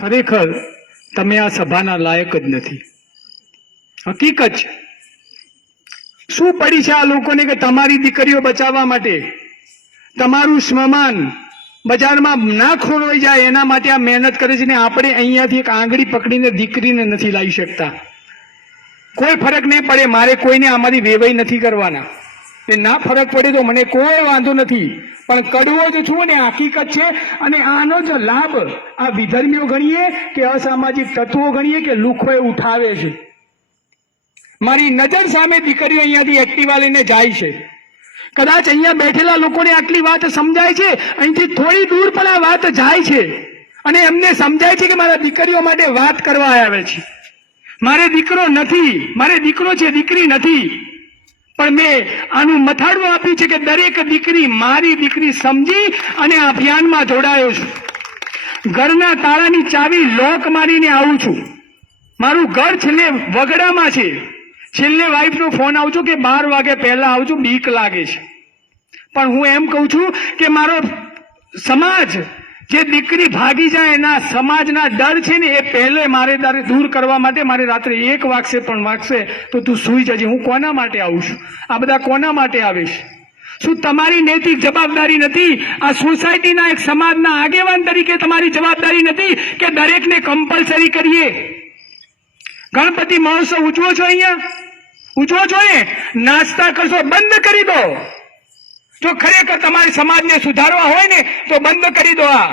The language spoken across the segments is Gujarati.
ખરેખર તમે આ સભાના લાયક જ નથી. હકીકત છે. શું પડી છે આ લોકોને કે તમારી દીકરીઓ બચાવવા માટે તમારું સ્મશાન બજારમાં ના ખોરવાઈ જાય એના માટે આ મહેનત કરે છે ને આપણે અહીંયાથી એક આંગળી પકડીને દીકરીને નથી લાવી શકતા. કોઈ ફરક નહીં પડે, મારે કોઈને આમાંથી વેવાઈ નથી કરવાના. એ ના ફરક પડે તો મને કોઈ વાંધો નથી, પણ કડવો જ છું ને હકીકત છે. અને આનો જ લાભ આ વિધર્મીઓ ગણીએ કે અસામાજિક તત્વો ગણીએ કે લુખોએ ઉઠાવે છે. મારી નજર સામે દીકરીઓ અહીંયાથી એક્ટિવા લઈને જાય છે. કદાચ અહીંયા બેઠેલા લોકોને આટલી વાત સમજાય છે, અહીંથી થોડી દૂર પણ આ વાત જાય છે અને એમને સમજાય છે કે મારા દીકરીઓ માટે વાત કરવા આવે છે. મારે દીકરો નથી, મારે દીકરો છે, દીકરી નથી. પણ મેં આનું મથાળું આપ્યું છે કે દરેક દીકરી મારી દીકરી સમજી અને આ અભિયાનમાં જોડાયો છું. ઘરના તાળાની ચાવી લોક મારીને આવું છું. મારું ઘર છેલ્લે વગડામાં છે. છેલ્લે વાઈફનો ફોન આવજો કે 12 વાગે પહેલા આવજો, બીક લાગે છે. પણ હું એમ કહું છું કે મારો સમાજ જે દીકરી ભાગી જાય એના સમાજના ડર છે ને એ પહેલે મારે દૂર કરવા માટે મારે રાત્રે 1 વાગશે પણ વાગશે તો તું સૂઈ જજે. હું કોના માટે આવું છું? આ બધા કોના માટે આવે છે? શું તમારી નૈતિક જવાબદારી નથી? આ સોસાયટીના એક સમાજના આગેવાન તરીકે તમારી જવાબદારી નથી કે દરેકને કમ્પલસરી કરીએ? ગણપતિ મહોત્સવ ઉજવો છો, અહીંયા ઉજવો છો ને, નાસ્તા કરશો બંધ કરી દો. જો ખરેખર તમારી સમાજને સુધારવા હોય ને તો બંધ કરી દો. આ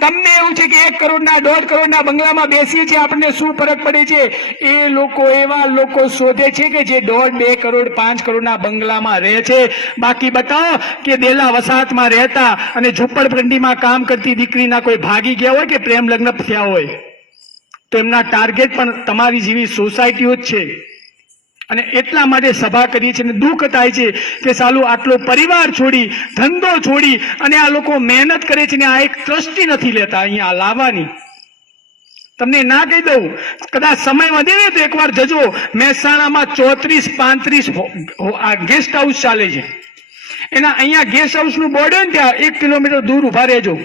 તમને એવું છે કે 1 કરોડના 1.5 કરોડના બંગલામાં બેસીએ છીએ, આપણને શું ફરક પડે છે? એ લોકો એવા લોકો શોધે છે કે જે 1.5, 2 કરોડ 5 કરોડના બંગલામાં રહે છે. બાકી બતાવો કે દેલા વસાહતમાં રહેતા અને ઝૂંપડપટ્ટીમાં કામ કરતી દીકરીના કોઈ ભાગી ગયા હોય કે પ્રેમ લગ્ન થયા હોય તો એમના ટાર્ગેટ પણ તમારી જેવી સોસાયટીઓ જ છે. અને એટલા માટે સભા કરીએ છીએ. દુઃખ થાય છે કે સાલું આટલો પરિવાર છોડી, ધંધો છોડી અને આ લોકો મહેનત કરે છે ને આ એક ટ્રસ્ટી નથી લેતા અહીંયા લાવવાની. તમને ના કહી દઉં, કદાચ સમય વધે ને તો એકવાર જજો. મહેસાણામાં 34-35 આ ગેસ્ટ હાઉસ ચાલે છે. એના અહીંયા ગેસ્ટ હાઉસનું બોર્ડ હોય ને ત્યાં 1 કિલોમીટર દૂર ઉભા રહેજો.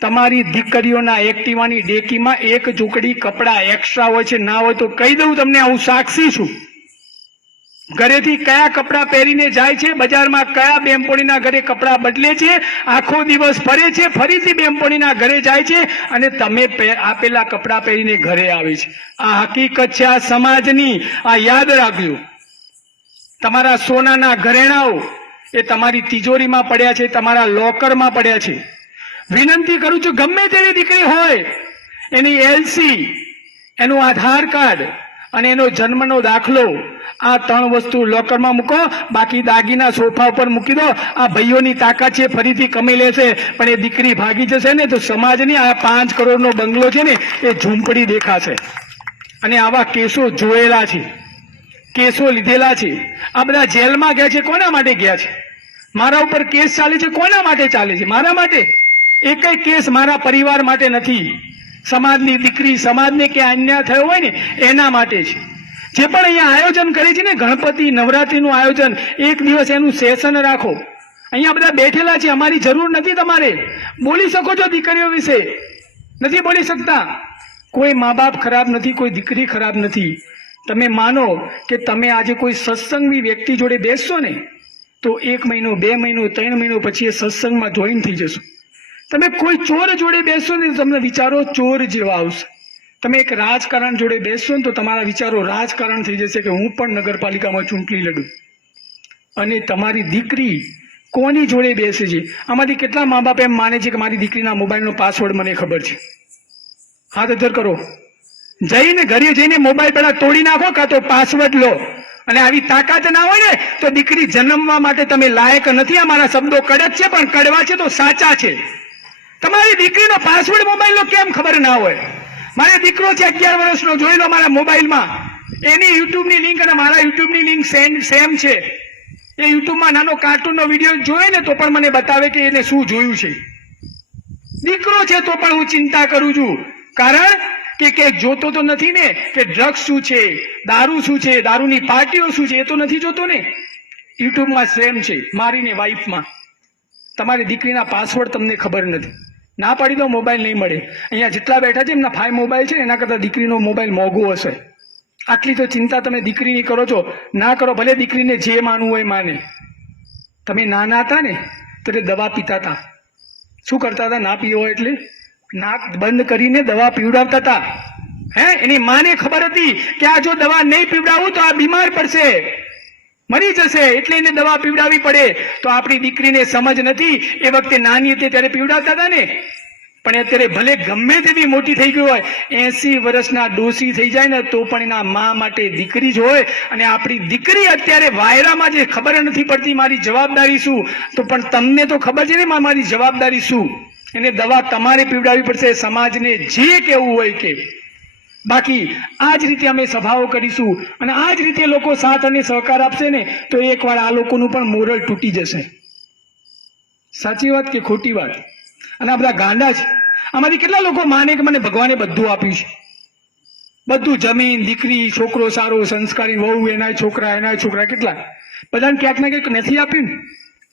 તમારી દીકરીઓના એક્ટિવાની ડેકીમાં 1 ઝૂંકડી કપડા એક્સ્ટ્રા હોય છે. ના હોય તો કહી દઉં તમને, હું સાક્ષી છું. ઘરેથી કયા કપડા પહેરીને જાય છે, બજારમાં કયા બેનપણીના ઘરે કપડા બદલે છે, આખો દિવસ ફરે છે, ફરીથી બેનપણીના ઘરે જાય છે અને તમે આપેલા કપડા પહેરીને ઘરે આવે છે. આ હકીકત છે આ સમાજની. આ યાદ રાખજો. તમારા સોનાના ઘરેણાઓ એ તમારી તિજોરીમાં પડ્યા છે, તમારા લોકરમાં પડ્યા છે. વિનંતી કરું છું, ગમે તેવી દીકરી હોય એની એલસી, એનું આધાર કાર્ડ અને એનો જન્મનો દાખલો, આ 3 વસ્તુ લોકરમાં મૂકો. બાકી દાગીના સોફા ઉપર મૂકી દો. આ ભાઈઓની તાકાત છે, ફરીથી કમાઈ લેશે. પણ એ દીકરી ભાગી જશે ને તો સમાજની આ 5 કરોડનો બંગલો છે ને એ ઝૂંપડી દેખાશે. અને આવા કેસો જોયેલા છે, કેસો લીધેલા છે. આ બધા જેલમાં ગયા છે, કોના માટે ગયા છે? મારા ઉપર કેસ ચાલે છે, કોના માટે ચાલે છે? મારા માટે. એકય કેસ મારા પરિવાર માટે નથી. સમાજની દીકરી, સમાજને કે અન્યાય થયો હોય ને એના માટે છે. જે પણ અહીંયા આયોજન કરે છે ને, ગણપતિ નવરાત્રીનું આયોજન, 1 દિવસ એનું સેશન રાખો. અહીંયા બધા બેઠેલા છે, અમારી જરૂર નથી. તમારે બોલી શકો છો દીકરીઓ વિશે, નથી બોલી શકતા. કોઈ મા બાપ ખરાબ નથી, કોઈ દીકરી ખરાબ નથી. તમે માનો કે તમે આજે કોઈ સત્સંગની વ્યક્તિ જોડે બેસશો ને તો 1 મહિનો, 2 મહિનો, 3 મહિનો પછી એ સત્સંગમાં જોઈન થઈ જશો. તમે કોઈ ચોર જોડે બેસશો ને તો તમને વિચારો ચોર જેવા આવશે. તમે એક રાજકારણ જોડે બેસશો ને તો તમારા વિચારો રાજકારણ થઈ જશે કે હું પણ નગરપાલિકામાં ચૂંટણી લડું. અને તમારી દીકરી કોની જોડે બેસે છે? આમાંથી કેટલા મા બાપ એમ માને છે કે મારી દીકરીના મોબાઈલનો પાસવર્ડ મને ખબર છે? હાથ અધર કરો. જઈને ઘરે જઈને મોબાઈલ પેલા તોડી નાખો, કાં તો પાસવર્ડ લો. અને આવી તાકાત ના હોય ને તો દીકરી જન્મવા માટે તમે લાયક નથી. અમારા શબ્દો કડક છે પણ કડવા છે તો સાચા છે. તમારી દીકરીનો પાસવર્ડ મોબાઈલનો કેમ ખબર ના હોય? મારો દીકરો છે 11 વર્ષનો, જોઈ લો મારા મોબાઈલમાં. એની યુટ્યુબની લિંક અને મારા યુટ્યુબની લિંક સેમ છે. એ યુટ્યુબમાં નાનો કાર્ટૂનનો વિડીયો જોયે ને તો પણ મને બતાવે કે એને શું જોયું છે. દીકરો છે તો પણ હું ચિંતા કરું છું. કારણ કે જોતો તો નથી ને કે ડ્રગ્સ શું છે, દારૂ શું છે, દારૂની પાર્ટીઓ શું છે, એ તો નથી જોતો ને. યુટ્યુબમાં સેમ છે મારી ને વાઈફમાં. તમારી દીકરીના પાસવર્ડ તમને ખબર નથી. ના પાડી દો, મોબાઈલ નહીં મળે. અહીંયા જેટલા બેઠા છે એમના 5 મોબાઈલ છે, એના કરતાં દીકરીનો મોબાઈલ મોંઘો હશે. આટલી તો ચિંતા તમે દીકરીની કરો છો. ના કરો, ભલે દીકરીને જે માનવું હોય માને. તમે નાના હતા ને ત્યારે દવા પીતા હતા. શું કરતા હતા? ના પીવો એટલે નાક બંધ કરીને દવા પીવડાવતા હતા. એની માને ખબર હતી કે આ જો દવા નહીં પીવડાવું તો આ બીમાર પડશે, મરી જશે, એટલે એને દવા પીવડાવવી પડે. તો આપણી દીકરીને સમજ નથી. એ વખતે નાની હતી ત્યારે પીવડાવતા હતા ને. પણ અત્યારે ભલે ગમે તેવી મોટી થઈ ગઈ હોય, 80 વર્ષના ડોસી થઈ જાય ને તો પણ એના મા માટે દીકરી જ હોય. અને આપણી દીકરી અત્યારે વાયરામાં જે ખબર નથી પડતી મારી જવાબદારી શું, તો પણ તમને તો ખબર છે ને મારી જવાબદારી શું. એને દવા તમારે પીવડાવવી પડશે, સમાજને જે કહેવું હોય કે. બાકી આ જ રીતે અમે સભાઓ કરીશું અને આ જ રીતે લોકો સાથ અને સહકાર આપશે ને તો એકવાર આ લોકોનું પણ મોરલ તૂટી જશે. સાચી વાત કે ખોટી વાત? અને આ બધા ગાંડા છે. આમાંથી કેટલા લોકો માને કે મને ભગવાને બધું આપ્યું છે, બધું, જમીન, દીકરી, છોકરો સારો, સંસ્કારી, વહુ, એના છોકરા, કેટલા બધાને ક્યાંક ને ક્યાંક નથી આપ્યું ને.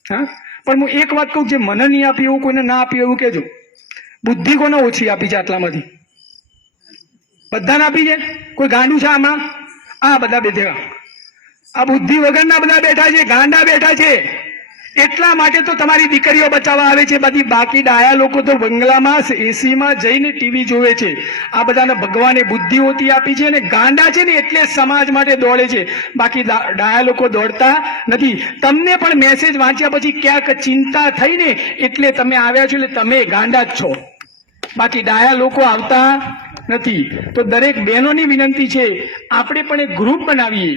હા, પણ હું એક વાત કહું, જે મને નહીં આપી એવું કોઈને ના આપ્યું એવું કહેજો. બુદ્ધિ કોને ઓછી આપી છે આટલામાંથી? બધાને આપી છે. કોઈ ગાંડું છે આમાં? આ બધા બેઠા, આ બુદ્ધિ વગરના બધા બેઠા છે, ગાંડા બેઠા છે. એટલા માટે તો તમારી દીકરીઓ બચાવવા આવે છે બધી. બાકી ડાયા લોકો તો બંગલામાં એસીમાં જઈને ટીવી જોવે છે. આ બધાને ભગવાને બુદ્ધિ ઓછી આપી છે અને ગાંડા છે ને એટલે સમાજ માટે દોડે છે. બાકી ડાયા લોકો દોડતા નથી. તમને પણ મેસેજ વાંચ્યા પછી ક્યાંક ચિંતા થઈને એટલે તમે આવ્યા છો, એટલે તમે ગાંડા જ છો. બાકી ડાયા લોકો આવતા નથી. તો દરેક બહેનોની વિનંતી છે, આપણે પણ એક ગ્રુપ બનાવીએ.